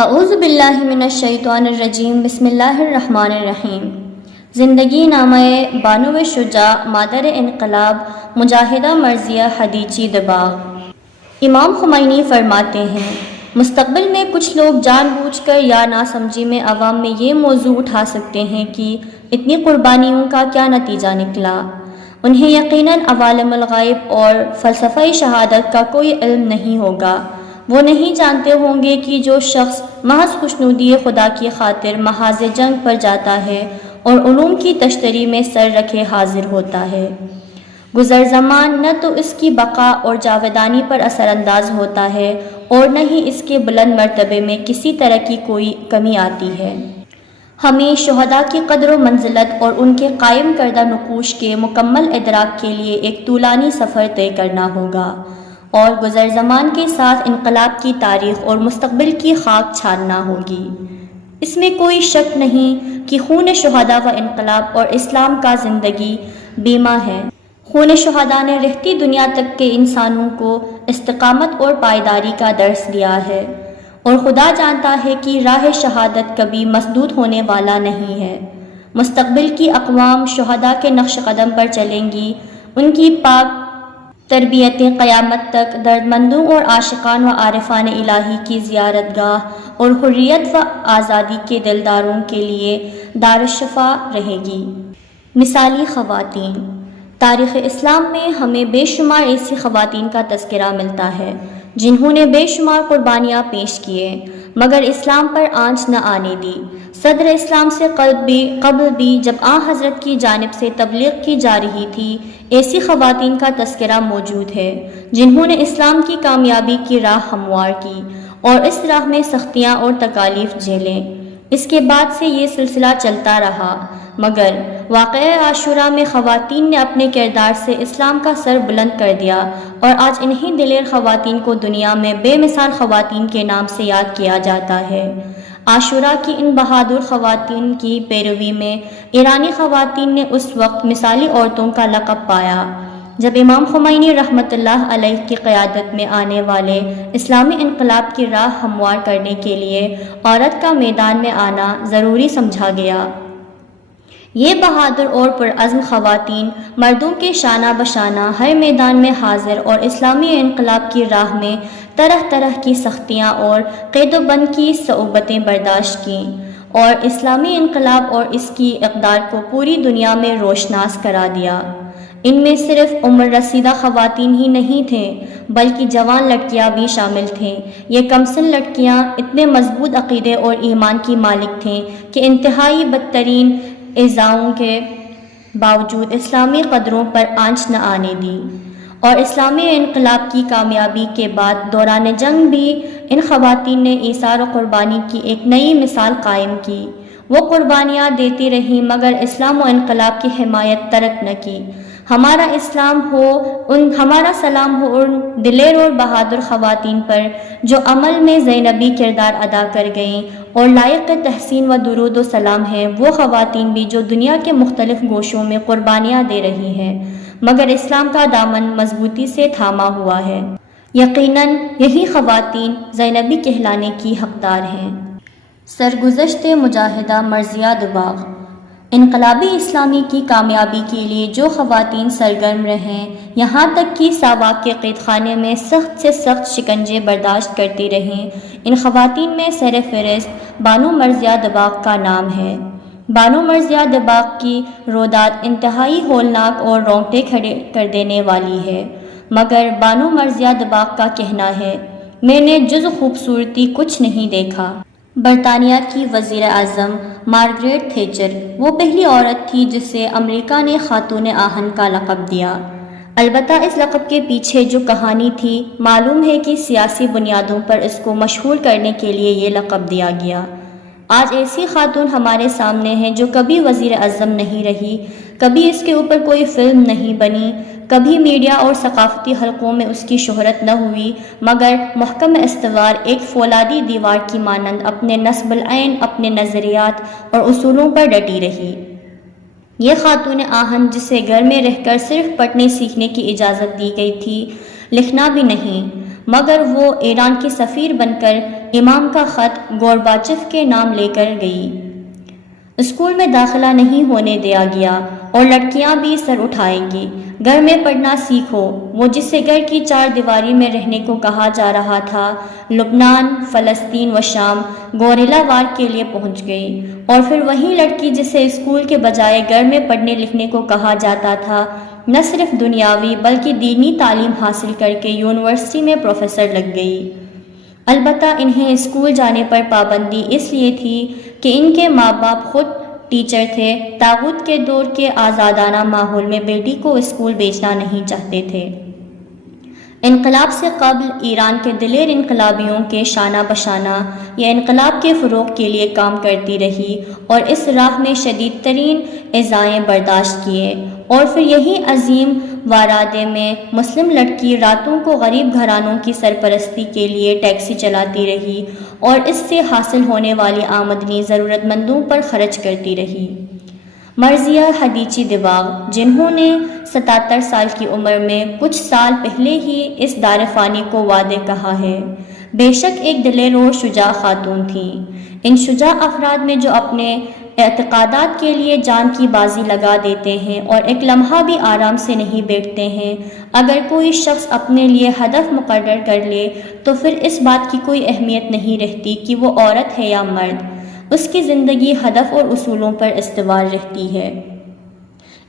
اعوذ باللہ من الشیطان الرجیم، بسم اللہ الرحمن الرحیم۔ زندگی نامہ بانو شجاع، مادر انقلاب، مجاہدہ مرضیہ خدیجی دباغ۔ امام خمینی فرماتے ہیں، مستقبل میں کچھ لوگ جان بوجھ کر یا ناسمجھی میں عوام میں یہ موضوع اٹھا سکتے ہیں کہ اتنی قربانیوں کا کیا نتیجہ نکلا۔ انہیں یقیناً عوالم الغیب اور فلسفہ شہادت کا کوئی علم نہیں ہوگا۔ وہ نہیں جانتے ہوں گے کہ جو شخص محض خوشنودی خدا کی خاطر محاذ جنگ پر جاتا ہے اور علوم کی تشتری میں سر رکھے حاضر ہوتا ہے، گزر زمان نہ تو اس کی بقا اور جاودانی پر اثر انداز ہوتا ہے اور نہ ہی اس کے بلند مرتبے میں کسی طرح کی کوئی کمی آتی ہے۔ ہمیں شہداء کی قدر و منزلت اور ان کے قائم کردہ نقوش کے مکمل ادراک کے لیے ایک طولانی سفر طے کرنا ہوگا اور گزر زمان کے ساتھ انقلاب کی تاریخ اور مستقبل کی خاک چھاننا ہوگی۔ اس میں کوئی شک نہیں کہ خون شہداء و انقلاب اور اسلام کا زندگی بیمہ ہے۔ خون شہداء نے رہتی دنیا تک کے انسانوں کو استقامت اور پائیداری کا درس دیا ہے، اور خدا جانتا ہے کہ راہ شہادت کبھی مسدود ہونے والا نہیں ہے۔ مستقبل کی اقوام شہداء کے نقش قدم پر چلیں گی، ان کی پاک تربیتیں قیامت تک دردمندوں اور عاشقان و عارفان الہی کی زیارت گاہ اور حریت و آزادی کے دلداروں کے لیے دارالشفا رہے گی۔ مثالی خواتین۔ تاریخ اسلام میں ہمیں بے شمار ایسی خواتین کا تذکرہ ملتا ہے جنہوں نے بے شمار قربانیاں پیش کیے مگر اسلام پر آنچ نہ آنے دی۔ صدر اسلام سے قبل بھی جب آن حضرت کی جانب سے تبلیغ کی جا رہی تھی، ایسی خواتین کا تذکرہ موجود ہے جنہوں نے اسلام کی کامیابی کی راہ ہموار کی اور اس راہ میں سختیاں اور تکالیف جھیلیں۔ اس کے بعد سے یہ سلسلہ چلتا رہا، مگر واقعہ عاشورہ میں خواتین نے اپنے کردار سے اسلام کا سر بلند کر دیا اور آج انہی دلیر خواتین کو دنیا میں بے مثال خواتین کے نام سے یاد کیا جاتا ہے۔ عاشورہ کی ان بہادر خواتین کی پیروی میں ایرانی خواتین نے اس وقت مثالی عورتوں کا لقب پایا جب امام خمینی رحمۃ اللہ علیہ کی قیادت میں آنے والے اسلامی انقلاب کی راہ ہموار کرنے کے لیے عورت کا میدان میں آنا ضروری سمجھا گیا۔ یہ بہادر اور پرعزم خواتین مردوں کے شانہ بشانہ ہر میدان میں حاضر اور اسلامی انقلاب کی راہ میں طرح طرح کی سختیاں اور قید و بند کی صعوبتیں برداشت کیں اور اسلامی انقلاب اور اس کی اقدار کو پوری دنیا میں روشناس کرا دیا۔ ان میں صرف عمر رسیدہ خواتین ہی نہیں تھیں بلکہ جوان لڑکیاں بھی شامل تھیں۔ یہ کمسن لڑکیاں اتنے مضبوط عقیدے اور ایمان کی مالک تھیں کہ انتہائی بدترین ایذاؤں کے باوجود اسلامی قدروں پر آنچ نہ آنے دی، اور اسلامی انقلاب کی کامیابی کے بعد دوران جنگ بھی ان خواتین نے ایثار و قربانی کی ایک نئی مثال قائم کی۔ وہ قربانیاں دیتی رہیں مگر اسلام و انقلاب کی حمایت ترک نہ کی۔ ہمارا سلام ہو ان دلیر اور بہادر خواتین پر جو عمل میں زینبی کردار ادا کر گئیں اور لائق تحسین و درود و سلام ہیں وہ خواتین بھی جو دنیا کے مختلف گوشوں میں قربانیاں دے رہی ہیں مگر اسلام کا دامن مضبوطی سے تھاما ہوا ہے۔ یقیناً یہی خواتین زینبی کہلانے کی حقدار ہیں۔ سرگزشت مجاہدہ مرضیہ دباغ۔ انقلابی اسلامی کی کامیابی کے لیے جو خواتین سرگرم رہیں، یہاں تک کہ ساواک کے قید خانے میں سخت سے سخت شکنجے برداشت کرتی رہیں، ان خواتین میں سر فہرست بانو مرضیہ دباغ کا نام ہے۔ بانو مرضیہ دباغ کی روداد انتہائی ہولناک اور رونگٹے کھڑے کر دینے والی ہے، مگر بانو مرضیہ دباغ کا کہنا ہے، میں نے جز خوبصورتی کچھ نہیں دیکھا۔ برطانیہ کی وزیر اعظم مارگریٹ تھیچر وہ پہلی عورت تھی جسے امریکہ نے خاتون آہن کا لقب دیا۔ البتہ اس لقب کے پیچھے جو کہانی تھی، معلوم ہے کہ سیاسی بنیادوں پر اس کو مشہور کرنے کے لیے یہ لقب دیا گیا۔ آج ایسی خاتون ہمارے سامنے ہیں جو کبھی وزیر اعظم نہیں رہی، کبھی اس کے اوپر کوئی فلم نہیں بنی، کبھی میڈیا اور ثقافتی حلقوں میں اس کی شہرت نہ ہوئی، مگر محکم استوار ایک فولادی دیوار کی مانند اپنے نصب العین، اپنے نظریات اور اصولوں پر ڈٹی رہی۔ یہ خاتون آہن جسے گھر میں رہ کر صرف پڑھنے سیکھنے کی اجازت دی گئی تھی، لکھنا بھی نہیں، مگر وہ ایران کے سفیر بن کر امام کا خط گورباچف کے نام لے کر گئی۔ اسکول میں داخلہ نہیں ہونے دیا گیا اور لڑکیاں بھی سر اٹھائیں گی۔ گھر میں پڑھنا سیکھو، وہ جسے گھر کی چار دیواری میں رہنے کو کہا جا رہا تھا، لبنان، فلسطین و شام گوریلا وار کے لیے پہنچ گئی۔ اور پھر وہی لڑکی جسے اسکول کے بجائے گھر میں پڑھنے لکھنے کو کہا جاتا تھا، نہ صرف دنیاوی بلکہ دینی تعلیم حاصل کر کے یونیورسٹی میں پروفیسر لگ گئی۔ البتہ انہیں اسکول جانے پر پابندی اس لیے تھی کہ ان کے ماں باپ خود ٹیچر تھے، طاغوت کے دور کے آزادانہ ماحول میں بیٹی کو اسکول بھیجنا نہیں چاہتے تھے۔ انقلاب سے قبل ایران کے دلیر انقلابیوں کے شانہ بشانہ یہ انقلاب کے فروغ کے لیے کام کرتی رہی اور اس راہ میں شدید ترین ایذائیں برداشت کیے، اور پھر یہی عظیم وارادے میں مسلم لڑکی راتوں کو غریب گھرانوں کی سرپرستی کے لیے ٹیکسی چلاتی رہی اور اس سے حاصل ہونے والی آمدنی ضرورت مندوں پر خرچ کرتی رہی۔ مرضیہ حدیچی دباغ، جنہوں نے 77 سال کی عمر میں کچھ سال پہلے ہی اس دار فانی کو وعدے کہا ہے، بے شک ایک دلیر و شجاع خاتون تھیں۔ ان شجاع افراد میں جو اپنے اعتقادات کے لیے جان کی بازی لگا دیتے ہیں اور ایک لمحہ بھی آرام سے نہیں بیٹھتے ہیں، اگر کوئی شخص اپنے لیے ہدف مقرر کر لے تو پھر اس بات کی کوئی اہمیت نہیں رہتی کہ وہ عورت ہے یا مرد، اس کی زندگی ہدف اور اصولوں پر استوار رہتی ہے۔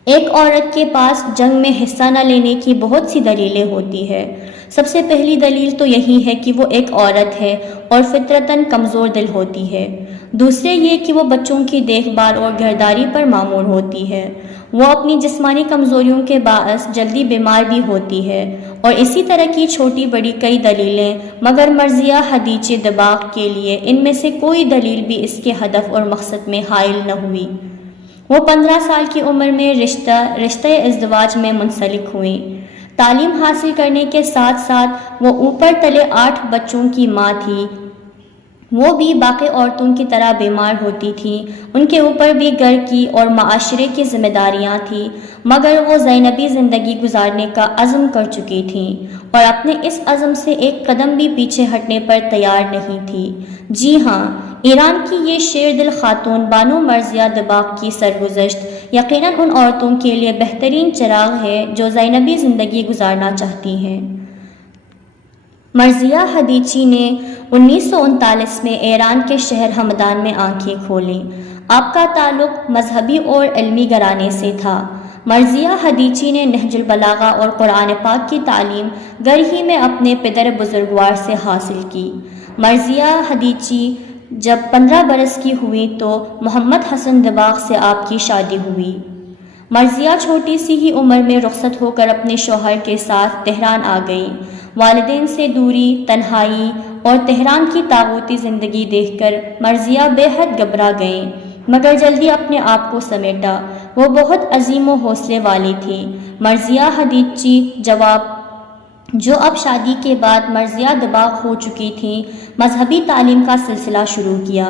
ایک عورت کے پاس جنگ میں حصہ نہ لینے کی بہت سی دلیلیں ہوتی ہے۔ سب سے پہلی دلیل تو یہی ہے کہ وہ ایک عورت ہے اور فطرتاً کمزور دل ہوتی ہے۔ دوسرے یہ کہ وہ بچوں کی دیکھ بھال اور گھرداری پر مامور ہوتی ہے۔ وہ اپنی جسمانی کمزوریوں کے باعث جلدی بیمار بھی ہوتی ہے، اور اسی طرح کی چھوٹی بڑی کئی دلیلیں، مگر مرضیہ حدیچی دباغ کے لیے ان میں سے کوئی دلیل بھی اس کے ہدف اور مقصد میں حائل نہ ہوئی۔ وہ 15 سال کی عمر میں رشتہ ازدواج میں منسلک ہوئیں۔ تعلیم حاصل کرنے کے ساتھ ساتھ وہ اوپر تلے 8 بچوں کی ماں تھی۔ وہ بھی باقی عورتوں کی طرح بیمار ہوتی تھیں، ان کے اوپر بھی گھر کی اور معاشرے کی ذمہ داریاں تھیں، مگر وہ زینبی زندگی گزارنے کا عزم کر چکی تھیں اور اپنے اس عزم سے ایک قدم بھی پیچھے ہٹنے پر تیار نہیں تھی۔ جی ہاں، ایران کی یہ شیر دل خاتون بانو مرضیہ دباغ کی سرگزشت یقیناً ان عورتوں کے لیے بہترین چراغ ہے جو زینبی زندگی گزارنا چاہتی ہیں۔ مرضیہ حدیچی نے 1939 میں ایران کے شہر ہمدان میں آنکھیں کھولیں۔ آپ کا تعلق مذہبی اور علمی گھرانے سے تھا۔ مرضیہ حدیچی نے نہج البلاغہ اور قرآن پاک کی تعلیم گھر ہی میں اپنے پدر بزرگوار سے حاصل کی۔ مرضیہ حدیچی جب 15 برس کی ہوئی تو محمد حسن دباغ سے آپ کی شادی ہوئی۔ مرضیہ چھوٹی سی ہی عمر میں رخصت ہو کر اپنے شوہر کے ساتھ تہران آ گئیں۔ والدین سے دوری، تنہائی اور تہران کی طاغوتی زندگی دیکھ کر مرضیہ بے حد گھبرا گئیں، مگر جلدی اپنے آپ کو سمیٹا۔ وہ بہت عظیم و حوصلے والی تھی۔ مرضیہ حدیچی جو اب شادی کے بعد مرضیہ دباغ ہو چکی تھیں، مذہبی تعلیم کا سلسلہ شروع کیا،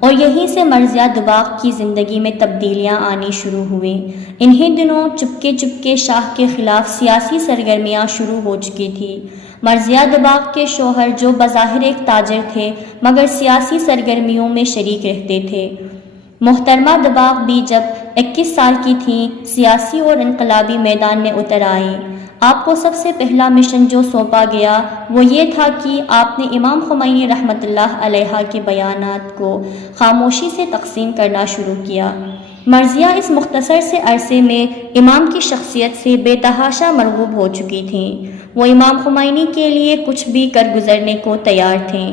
اور یہیں سے مرضیہ دباغ کی زندگی میں تبدیلیاں آنی شروع ہوئیں۔ انہی دنوں چپکے شاہ کے خلاف سیاسی سرگرمیاں شروع ہو چکی تھی۔ مرضیہ دباغ کے شوہر جو بظاہر ایک تاجر تھے مگر سیاسی سرگرمیوں میں شریک رہتے تھے۔ محترمہ دباغ بھی جب 21 سال کی تھیں سیاسی اور انقلابی میدان میں اتر آئیں۔ آپ کو سب سے پہلا مشن جو سونپا گیا وہ یہ تھا کہ آپ نے امام خمینی رحمۃ اللہ علیہ کے بیانات کو خاموشی سے تقسیم کرنا شروع کیا۔ مرضیہ اس مختصر سے عرصے میں امام کی شخصیت سے بے تحاشا مرغوب ہو چکی تھیں۔ وہ امام خمینی کے لیے کچھ بھی کر گزرنے کو تیار تھیں۔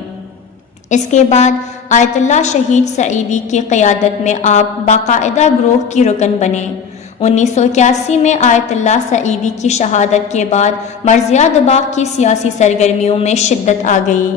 اس کے بعد آیت اللہ شہید سعیدی کی قیادت میں آپ باقاعدہ گروہ کی رکن بنے۔ 1981 میں آیت اللہ سعیدی کی شہادت کے بعد مرضیہ دباغ کی سیاسی سرگرمیوں میں شدت آ گئی۔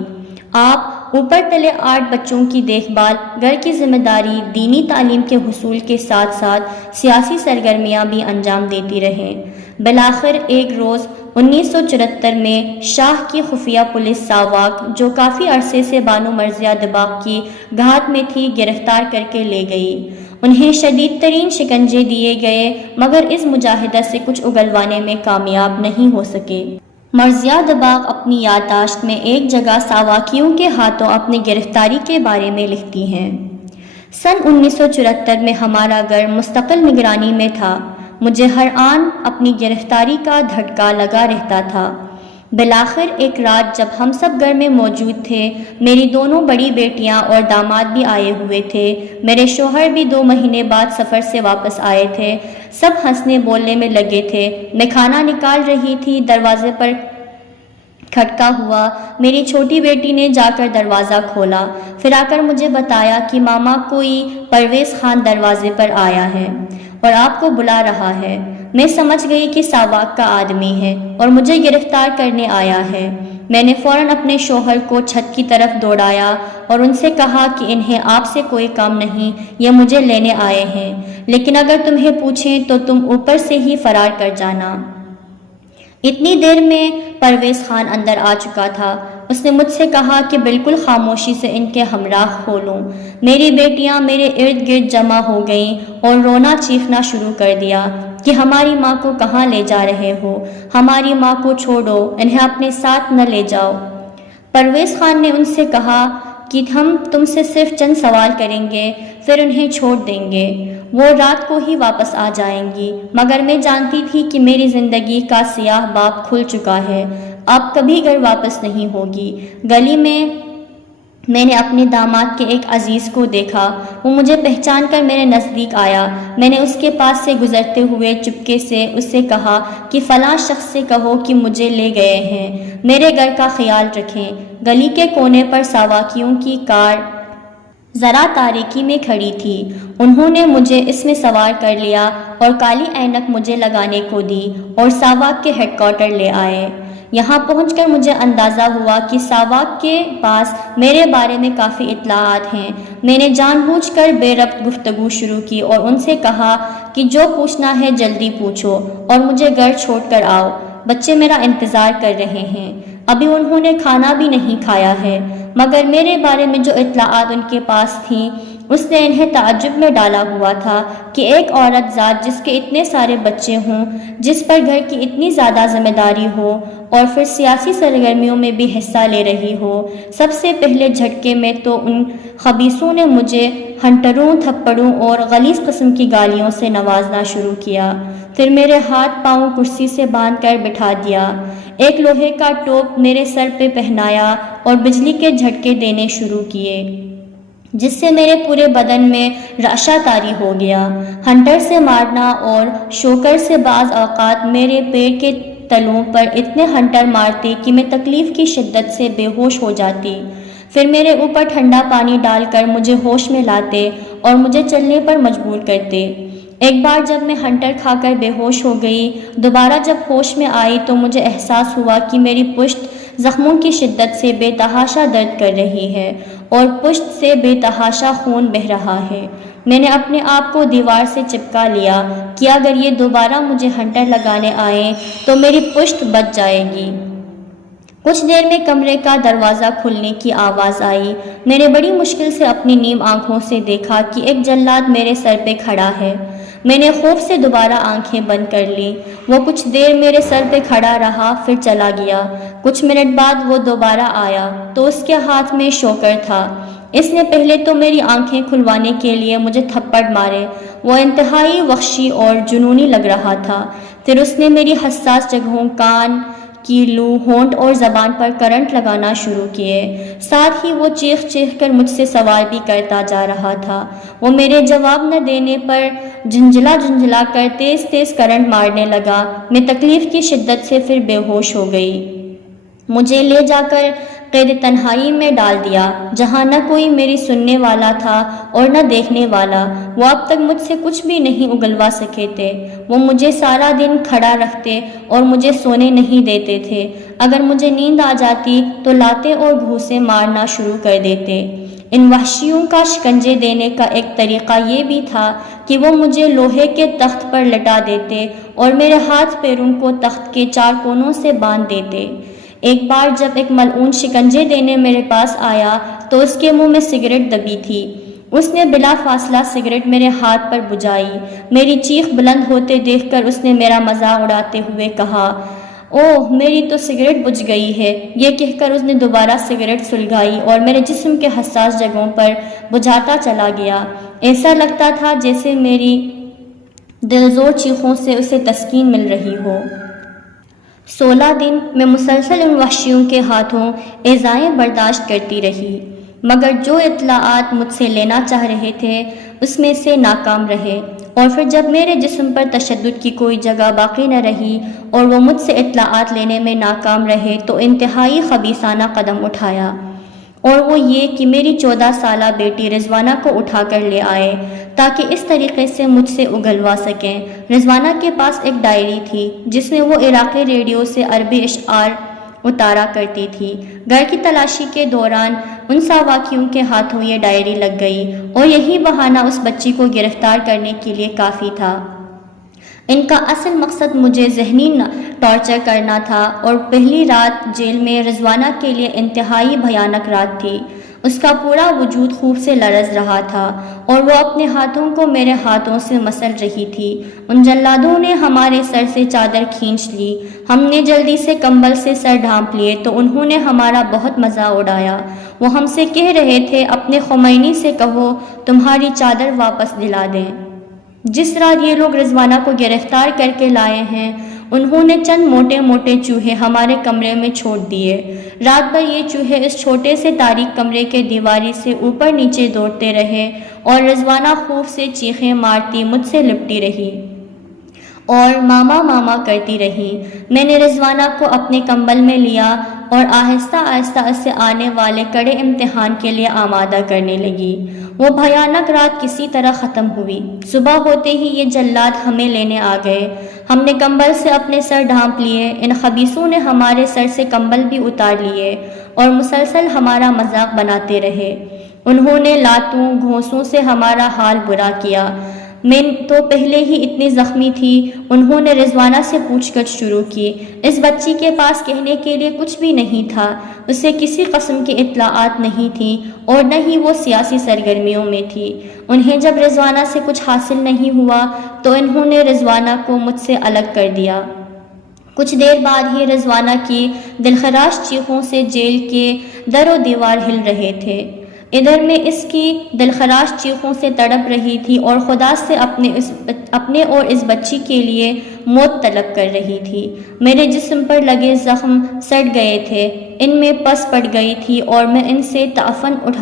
آپ اوپر تلے 8 بچوں کی دیکھ بھال، گھر کی ذمہ داری، دینی تعلیم کے حصول کے ساتھ ساتھ سیاسی سرگرمیاں بھی انجام دیتی رہیں۔ بالآخر ایک روز 1974 میں شاہ کی خفیہ پولیس ساواک، جو کافی عرصے سے بانو مرضیہ دباغ کی گھات میں تھی، گرفتار کر کے لے گئی۔ انہیں شدید ترین شکنجے دیے گئے مگر اس مجاہدہ سے کچھ اگلوانے میں کامیاب نہیں ہو سکے۔ مرضیہ دباغ اپنی یادداشت میں ایک جگہ ساواکیوں کے ہاتھوں اپنی گرفتاری کے بارے میں لکھتی ہیں۔ سن 1974 میں ہمارا گھر مستقل نگرانی میں تھا۔ مجھے ہر آن اپنی گرفتاری کا دھٹکا لگا رہتا تھا۔ بالآخر ایک رات جب ہم سب گھر میں موجود تھے، میری دونوں بڑی بیٹیاں اور داماد بھی آئے ہوئے تھے، میرے شوہر بھی 2 مہینے بعد سفر سے واپس آئے تھے، سب ہنسنے بولنے میں لگے تھے۔ میں کھانا نکال رہی تھی، دروازے پر کھٹکا ہوا۔ میری چھوٹی بیٹی نے جا کر دروازہ کھولا، پھر آ کر مجھے بتایا کہ ماما کوئی پرویز خان دروازے پر آیا ہے اور آپ کو بلا رہا ہے۔ میں سمجھ گئی کہ ساواک کا آدمی ہے اور مجھے گرفتار کرنے آیا ہے۔ میں نے فوراً اپنے شوہر کو چھت کی طرف دوڑایا اور ان سے کہا کہ انہیں آپ سے کوئی کام نہیں، یہ مجھے لینے آئے ہیں، لیکن اگر تمہیں پوچھیں تو تم اوپر سے ہی فرار کر جانا۔ اتنی دیر میں پرویز خان اندر آ چکا تھا۔ اس نے مجھ سے کہا کہ بالکل خاموشی سے ان کے ہمراہ ہو لوں۔ میری بیٹیاں میرے ارد گرد جمع ہو گئیں اور رونا چیخنا شروع کر دیا کہ ہماری ماں کو کہاں لے جا رہے ہو، ہماری ماں کو چھوڑو، انہیں اپنے ساتھ نہ لے جاؤ۔ پرویز خان نے ان سے کہا کہ ہم تم سے صرف چند سوال کریں گے، پھر انہیں چھوڑ دیں گے، وہ رات کو ہی واپس آ جائیں گی۔ مگر میں جانتی تھی کہ میری زندگی کا سیاہ باب کھل چکا ہے، اب کبھی گھر واپس نہیں ہوگی۔ گلی میں نے اپنے داماد کے ایک عزیز کو دیکھا، وہ مجھے پہچان کر میرے نزدیک آیا۔ میں نے اس کے پاس سے گزرتے ہوئے چپکے سے اس سے کہا کہ فلاں شخص سے کہو کہ مجھے لے گئے ہیں، میرے گھر کا خیال رکھیں۔ گلی کے کونے پر ساواکیوں کی کار ذرا تاریکی میں کھڑی تھی۔ انہوں نے مجھے اس میں سوار کر لیا اور کالی اینک مجھے لگانے کو دی اور ساواک کے ہیڈ کوارٹر لے آئے۔ یہاں پہنچ کر مجھے اندازہ ہوا کہ ساواک کے پاس میرے بارے میں کافی اطلاعات ہیں۔ میں نے جان بوجھ کر بے ربط گفتگو شروع کی اور ان سے کہا کہ جو پوچھنا ہے جلدی پوچھو اور مجھے گھر چھوڑ کر آؤ، بچے میرا انتظار کر رہے ہیں۔ ابھی انہوں نے کھانا بھی نہیں کھایا ہے، مگر میرے بارے میں جو اطلاعات ان کے پاس تھیں اس نے انہیں تعجب میں ڈالا ہوا تھا کہ ایک عورت ذات جس کے اتنے سارے بچے ہوں، جس پر گھر کی اتنی زیادہ ذمہ داری ہو اور پھر سیاسی سرگرمیوں میں بھی حصہ لے رہی ہو۔ سب سے پہلے جھٹکے میں تو ان خبیثوں نے مجھے ہنٹروں، تھپڑوں اور غلیظ قسم کی گالیوں سے نوازنا شروع کیا، پھر میرے ہاتھ پاؤں کرسی سے باندھ کر بٹھا دیا، ایک لوہے کا ٹوپ میرے سر پہ پہنایا اور بجلی کے جھٹکے دینے شروع کیے جس سے میرے پورے بدن میں رعشہ طاری ہو گیا۔ ہنٹر سے مارنا اور شوکر سے بعض اوقات میرے پیر کے تلوں پر اتنے ہنٹر مارتے کہ میں تکلیف کی شدت سے بے ہوش ہو جاتی، پھر میرے اوپر ٹھنڈا پانی ڈال کر مجھے ہوش میں لاتے اور مجھے چلنے پر مجبور کرتے۔ ایک بار جب میں ہنٹر کھا کر بے ہوش ہو گئی، دوبارہ جب ہوش میں آئی تو مجھے احساس ہوا کہ میری پشت زخموں کی شدت سے بے تحاشا درد کر رہی ہے اور پشت سے بے تحاشا خون بہہ رہا ہے۔ میں نے اپنے آپ کو دیوار سے چپکا لیا کہ اگر یہ دوبارہ مجھے ہنٹر لگانے آئیں تو میری پشت بچ جائے گی۔ کچھ دیر میں کمرے کا دروازہ کھلنے کی آواز آئی۔ میں نے بڑی مشکل سے اپنی نیم آنکھوں سے دیکھا کہ ایک جلاد میرے سر پہ کھڑا ہے۔ میں نے خوف سے دوبارہ آنکھیں بند کر لیں۔ وہ کچھ دیر میرے سر پہ کھڑا رہا، پھر چلا گیا۔ کچھ منٹ بعد وہ دوبارہ آیا تو اس کے ہاتھ میں شوکر تھا۔ اس نے پہلے تو میری آنکھیں کھلوانے کے لیے مجھے تھپڑ مارے، وہ انتہائی وحشی اور جنونی لگ رہا تھا۔ پھر اس نے میری حساس جگہوں، کان، کیلو، ہونٹ اور زبان پر کرنٹ لگانا شروع کیے۔ ساتھ ہی وہ چیخ چیخ کر مجھ سے سوال بھی کرتا جا رہا تھا۔ وہ میرے جواب نہ دینے پر جھنجھلا کر تیز تیز کرنٹ مارنے لگا۔ میں تکلیف کی شدت سے پھر بے ہوش ہو گئی۔ مجھے لے جا کر قید تنہائی میں ڈال دیا جہاں نہ کوئی میری سننے والا تھا اور نہ دیکھنے والا۔ وہ اب تک مجھ سے کچھ بھی نہیں اگلوا سکے تھے۔ وہ مجھے سارا دن کھڑا رکھتے اور مجھے سونے نہیں دیتے تھے۔ اگر مجھے نیند آ جاتی تو لاتے اور گھوسے مارنا شروع کر دیتے۔ ان وحشیوں کا شکنجے دینے کا ایک طریقہ یہ بھی تھا کہ وہ مجھے لوہے کے تخت پر لٹا دیتے اور میرے ہاتھ پیروں کو تخت کے 4 کونوں سے باندھ دیتے۔ ایک بار جب ایک ملعون شکنجے دینے میرے پاس آیا تو اس کے منہ میں سگریٹ دبی تھی۔ اس نے بلا فاصلہ سگریٹ میرے ہاتھ پر بجھائی۔ میری چیخ بلند ہوتے دیکھ کر اس نے میرا مذاق اڑاتے ہوئے کہا، اوہ میری تو سگریٹ بجھ گئی ہے، یہ کہہ کر اس نے دوبارہ سگریٹ سلگائی اور میرے جسم کے حساس جگہوں پر بجھاتا چلا گیا۔ ایسا لگتا تھا جیسے میری دلزور چیخوں سے اسے تسکین مل رہی ہو۔ 16 دن میں مسلسل ان وحشیوں کے ہاتھوں ایذائیں برداشت کرتی رہی، مگر جو اطلاعات مجھ سے لینا چاہ رہے تھے اس میں سے ناکام رہے، اور پھر جب میرے جسم پر تشدد کی کوئی جگہ باقی نہ رہی اور وہ مجھ سے اطلاعات لینے میں ناکام رہے تو انتہائی خبیثانہ قدم اٹھایا، اور وہ یہ کہ میری 14 سالہ بیٹی رضوانہ کو اٹھا کر لے آئے تاکہ اس طریقے سے مجھ سے اگلوا سکیں۔ رضوانہ کے پاس ایک ڈائری تھی جس میں وہ عراقی ریڈیو سے عربی اشعار اتارا کرتی تھی۔ گھر کی تلاشی کے دوران ان ساواکیوں کے ہاتھوں یہ ڈائری لگ گئی اور یہی بہانہ اس بچی کو گرفتار کرنے کے لیے کافی تھا۔ ان کا اصل مقصد مجھے ذہنی ٹارچر کرنا تھا، اور پہلی رات جیل میں رضوانہ کے لیے انتہائی بھیانک رات تھی۔ اس کا پورا وجود خوف سے لرز رہا تھا اور وہ اپنے ہاتھوں کو میرے ہاتھوں سے مسل رہی تھی۔ ان جلادوں نے ہمارے سر سے چادر کھینچ لی، ہم نے جلدی سے کمبل سے سر ڈھانپ لیے تو انہوں نے ہمارا بہت مزہ اڑایا۔ وہ ہم سے کہہ رہے تھے اپنے خمینی سے کہو تمہاری چادر واپس دلا دیں۔ جس رات یہ لوگ رضوانہ کو گرفتار کر کے لائے ہیں انہوں نے چند موٹے موٹے چوہے ہمارے کمرے میں چھوڑ دیے۔ رات بھر یہ چوہے اس چھوٹے سے تاریک کمرے کے دیواری سے اوپر نیچے دوڑتے رہے اور رضوانہ خوف سے چیخیں مارتی مجھ سے لپٹی رہی اور ماما ماما کرتی رہی۔ میں نے رضوانہ کو اپنے کمبل میں لیا اور آہستہ آہستہ اسے آنے والے کڑے امتحان کے لیے آمادہ کرنے لگی۔ وہ بھیانک رات کسی طرح ختم ہوئی۔ صبح ہوتے ہی یہ جلاد ہمیں لینے آ گئے۔ ہم نے کمبل سے اپنے سر ڈھانپ لیے، ان خبیثوں نے ہمارے سر سے کمبل بھی اتار لیے اور مسلسل ہمارا مذاق بناتے رہے۔ انہوں نے لاتوں گھونسوں سے ہمارا حال برا کیا۔ میں تو پہلے ہی اتنی زخمی تھی۔ انہوں نے رضوانہ سے پوچھ گچھ شروع کی۔ اس بچی کے پاس کہنے کے لیے کچھ بھی نہیں تھا، اسے کسی قسم کی اطلاعات نہیں تھیں اور نہ ہی وہ سیاسی سرگرمیوں میں تھی۔ انہیں جب رضوانہ سے کچھ حاصل نہیں ہوا تو انہوں نے رضوانہ کو مجھ سے الگ کر دیا۔ کچھ دیر بعد ہی رضوانہ کی دلخراش چیخوں سے جیل کے در و دیوار ہل رہے تھے۔ ادھر میں اس کی دلخراش چیخوں سے تڑپ رہی تھی اور خدا سے اپنے اور اس بچی کے لیے موت طلب کر رہی تھی۔ میرے جسم پر لگے زخم سڑ گئے تھے، ان میں پس پڑ گئی تھی اور میں ان سے تعفن اٹھ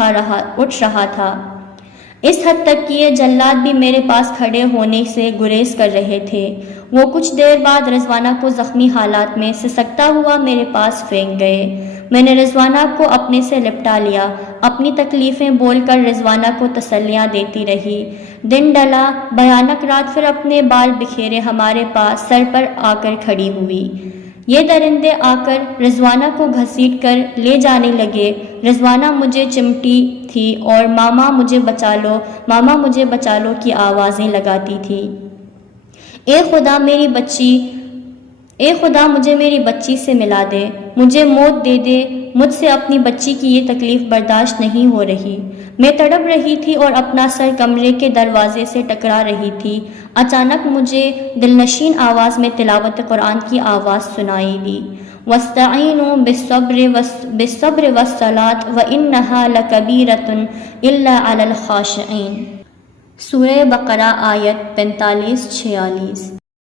رہا تھا۔ اس حد تک کہ یہ جلاد بھی میرے پاس کھڑے ہونے سے گریز کر رہے تھے۔ وہ کچھ دیر بعد رضوانہ کو زخمی حالات میں سسکتا ہوا میرے پاس پھینک گئے۔ میں نے رضوانہ کو اپنے سے لپٹا لیا، اپنی تکلیفیں بول کر رضوانہ کو تسلیاں دیتی رہی۔ دن ڈلا، بھیانک رات پھر اپنے بال بکھیرے ہمارے پاس سر پر آ کر کھڑی ہوئی۔ یہ درندے آ کر رضوانہ کو گھسیٹ کر لے جانے لگے۔ رضوانہ مجھے چمٹی تھی اور ماما مجھے بچا لو، ماما مجھے بچا لو کی آوازیں لگاتی تھی۔ اے خدا مجھے میری بچی سے ملا دے، مجھے موت دے دے، مجھ سے اپنی بچی کی یہ تکلیف برداشت نہیں ہو رہی۔ میں تڑپ رہی تھی اور اپنا سر کمرے کے دروازے سے ٹکرا رہی تھی۔ اچانک مجھے دلنشین آواز میں تلاوت قرآن کی آواز سنائی دی۔ وَاسْتَعِینُوا بِالصَّبْرِ وَالصَّلَاةِ وَإِنَّهَا لَكَبِیرَةٌ إِلَّا عَلَى الْخَاشِعِینَ۔ سورہ بقرہ آیت 45-46۔